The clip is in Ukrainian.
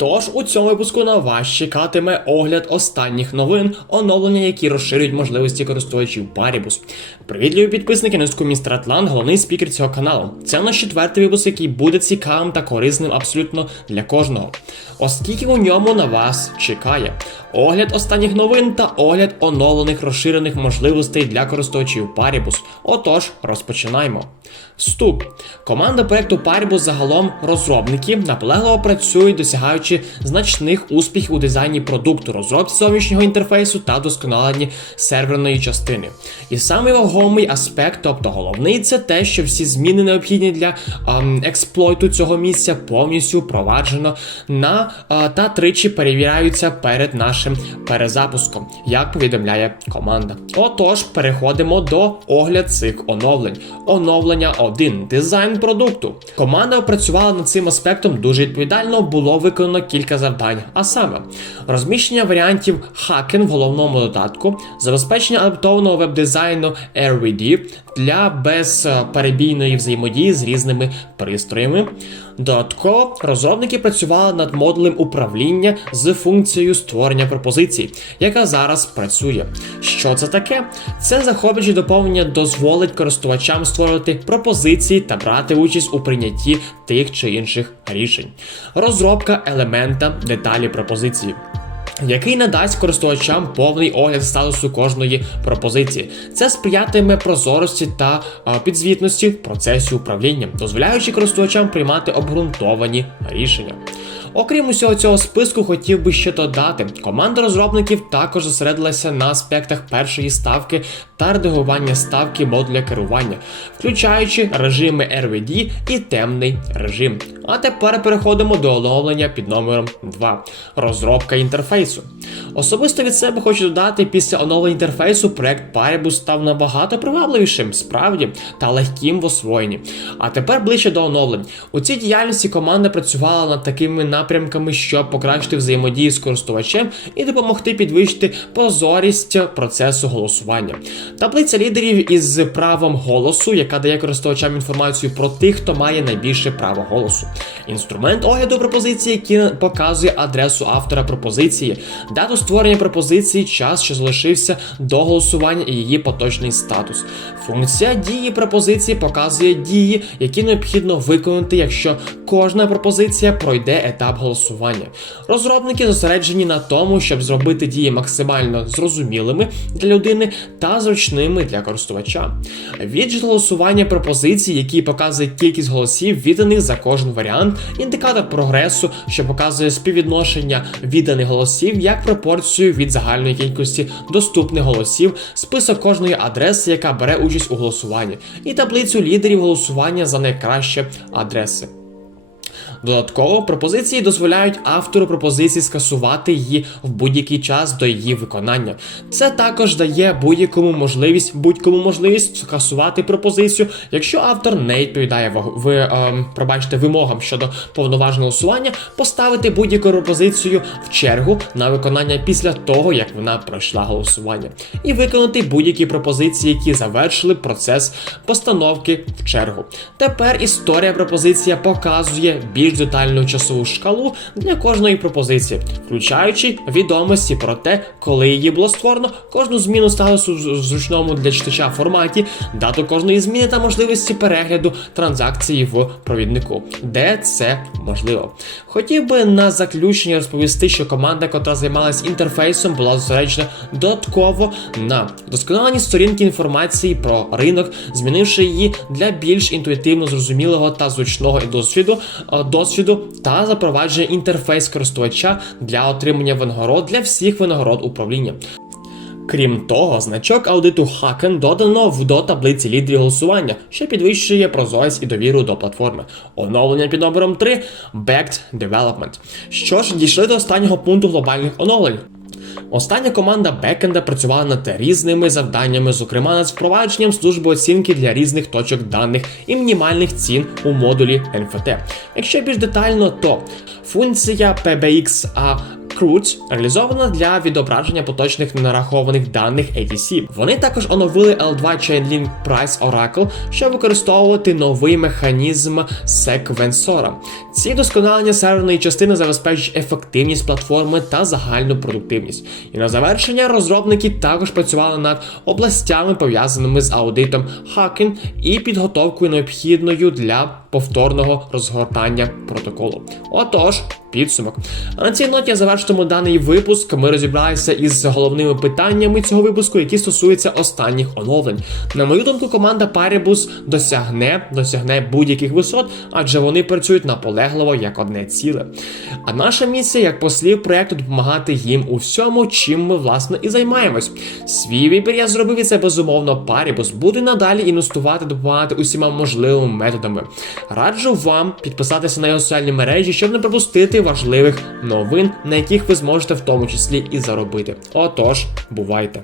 Отож, у цьому випуску на вас чекатиме огляд останніх новин, оновлення, які розширюють можливості користувачів Paribus. Привіт, любі підписники, низьку містер Атлант, головний спікер цього каналу. Це наш четвертий випуск, який буде цікавим та корисним абсолютно для кожного, оскільки у ньому на вас чекає огляд останніх новин та огляд оновлених розширених можливостей для користувачів Paribus. Отож, розпочинаємо. Вступ. Команда проекту Paribus загалом розробники наполегливо працюють, досягаючи значних успіхів у дизайні продукту, розробці зовнішнього інтерфейсу та вдосконаленні серверної частини. І самий вагомий аспект, тобто головний, це те, що всі зміни необхідні для ем, експлойту цього місця повністю впроваджено на е, та тричі перевіряються перед нашим перезапуском, як повідомляє команда. Отож, переходимо до огляд цих оновлень. Оновлення 1. Дизайн продукту. Команда опрацювала над цим аспектом дуже відповідально. Було виконано кілька завдань, а саме розміщення варіантів хакен в головному додатку, забезпечення адаптованого веб-дизайну RVD для безперебійної взаємодії з різними пристроями. Додатково розробники працювали над модулем управління з функцією створення пропозицій, яка зараз працює. Що це таке? Це захоплююче доповнення дозволить користувачам створювати пропозиції та брати участь у прийнятті тих чи інших рішень. Розробка елемента деталі пропозиції який надасть користувачам повний огляд статусу кожної пропозиції. Це сприятиме прозорості та підзвітності в процесі управління, дозволяючи користувачам приймати обґрунтовані рішення. Окрім усього цього списку, хотів би ще додати, команда розробників також зосередилася на аспектах першої ставки та редагування ставки модуля керування, включаючи режими RVD і темний режим. А тепер переходимо до оновлення під номером 2. Розробка інтерфейсу. Особисто від себе хочу додати, після оновлення інтерфейсу проект Paribus став набагато привабливішим, справді, та легким в освоєнні. А тепер ближче до оновлень. У цій діяльності команда працювала над такими напрямками, щоб покращити взаємодію з користувачем і допомогти підвищити прозорість процесу голосування. Таблиця лідерів із правом голосу, яка дає користувачам інформацію про тих, хто має найбільше право голосу. Інструмент огляду пропозиції, який показує адресу автора пропозиції, дату створення пропозиції, час, що залишився до голосування і її поточний статус. Функція дії пропозиції показує дії, які необхідно виконати, якщо кожна пропозиція пройде етап голосування. Розробники зосереджені на тому, щоб зробити дії максимально зрозумілими для людини та зручними для користувача. Віджит голосування пропозицій, який показує кількість голосів, відданих за кожен варіант, індикатор прогресу, що показує співвідношення відданих голосів як пропорцію від загальної кількості доступних голосів, список кожної адреси, яка бере участь у голосуванні, і таблицю лідерів голосування за найкраще адреси. Додатково пропозиції дозволяють автору пропозиції скасувати її в будь-який час до її виконання. Це також дає будь-якому можливість будь-кому можливість скасувати пропозицію, якщо автор не відповідає в, в ем, пробачте вимогам щодо повноважного голосування, поставити будь-яку пропозицію в чергу на виконання після того, як вона пройшла голосування, і виконати будь-які пропозиції, які завершили процес постановки в чергу. Тепер історія пропозиція показує більш детальну часову шкалу для кожної пропозиції, включаючи відомості про те, коли її було створено, кожну зміну статусу в зручному для читача форматі, дату кожної зміни та можливості перегляду транзакції в провіднику, де це можливо. Хотів би на заключення розповісти, що команда, котра займалась інтерфейсом, була зосереджена додатково на досконаленні сторінки інформації про ринок, змінивши її для більш інтуїтивно зрозумілого та зручного досвіду, е, досвіду та запроваджує інтерфейс користувача для отримання винагород для всіх винагород управління. Крім того, значок аудиту Haken додано в до таблиці лідерів голосування, що підвищує прозорість і довіру до платформи. Оновлення під номером 3 Backed Development. Що ж, дійшли до останнього пункту глобальних оновлень. Остання команда бекенда працювала над різними завданнями, зокрема над впровадженням служби оцінки для різних точок даних і мінімальних цін у модулі NFT. Якщо більш детально, то функція PBXA Recruit реалізована для відображення поточних ненарахованих даних ADC. Вони також оновили L2 Chainlink Price Oracle, щоб використовувати новий механізм секвенсора. Ці вдосконалення серверної частини забезпечують ефективність платформи та загальну продуктивність. І на завершення розробники також працювали над областями, пов'язаними з аудитом хакінг і підготовкою необхідною для повторного розгортання протоколу. Отож, підсумок. А на цій ноті завершимо даний випуск. Ми розібралися із головними питаннями цього випуску, які стосуються останніх оновлень. На мою думку, команда Paribus досягне досягне будь-яких висот, адже вони працюють наполегливо як одне ціле. А наша місія, як послів проекту, допомагати їм у всьому, чим ми власне і займаємось. Свій вибір я зробив і це безумовно Paribus. Буду надалі інвестувати, допомагати усіма можливими методами. Раджу вам підписатися на його соціальні мережі, щоб не пропустити важливих новин, на яких ви зможете в тому числі і заробити. Отож, бувайте!